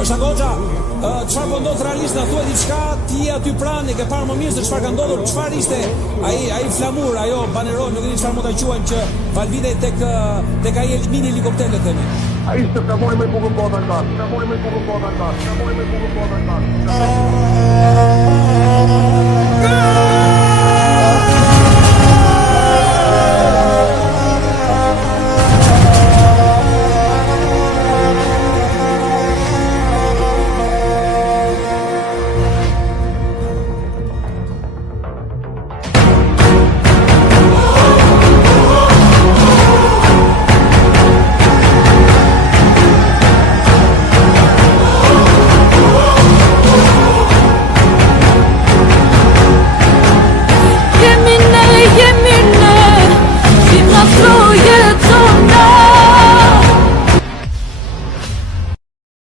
Shagoxha, çfarë po ndodh realisht na thuaj diçka, ti je aty pranë, ke parë më mirë se çfarë ka ndodhur, çfarë ishte ai flamur, ajo baneroj, nuk e di çfarë mund ta quajmë që valvide tek ai mini helikopter le të themi. Ai ishte flamuri më i bukur bota në flamuri më i bukur bota në flamuri më i bukur bota në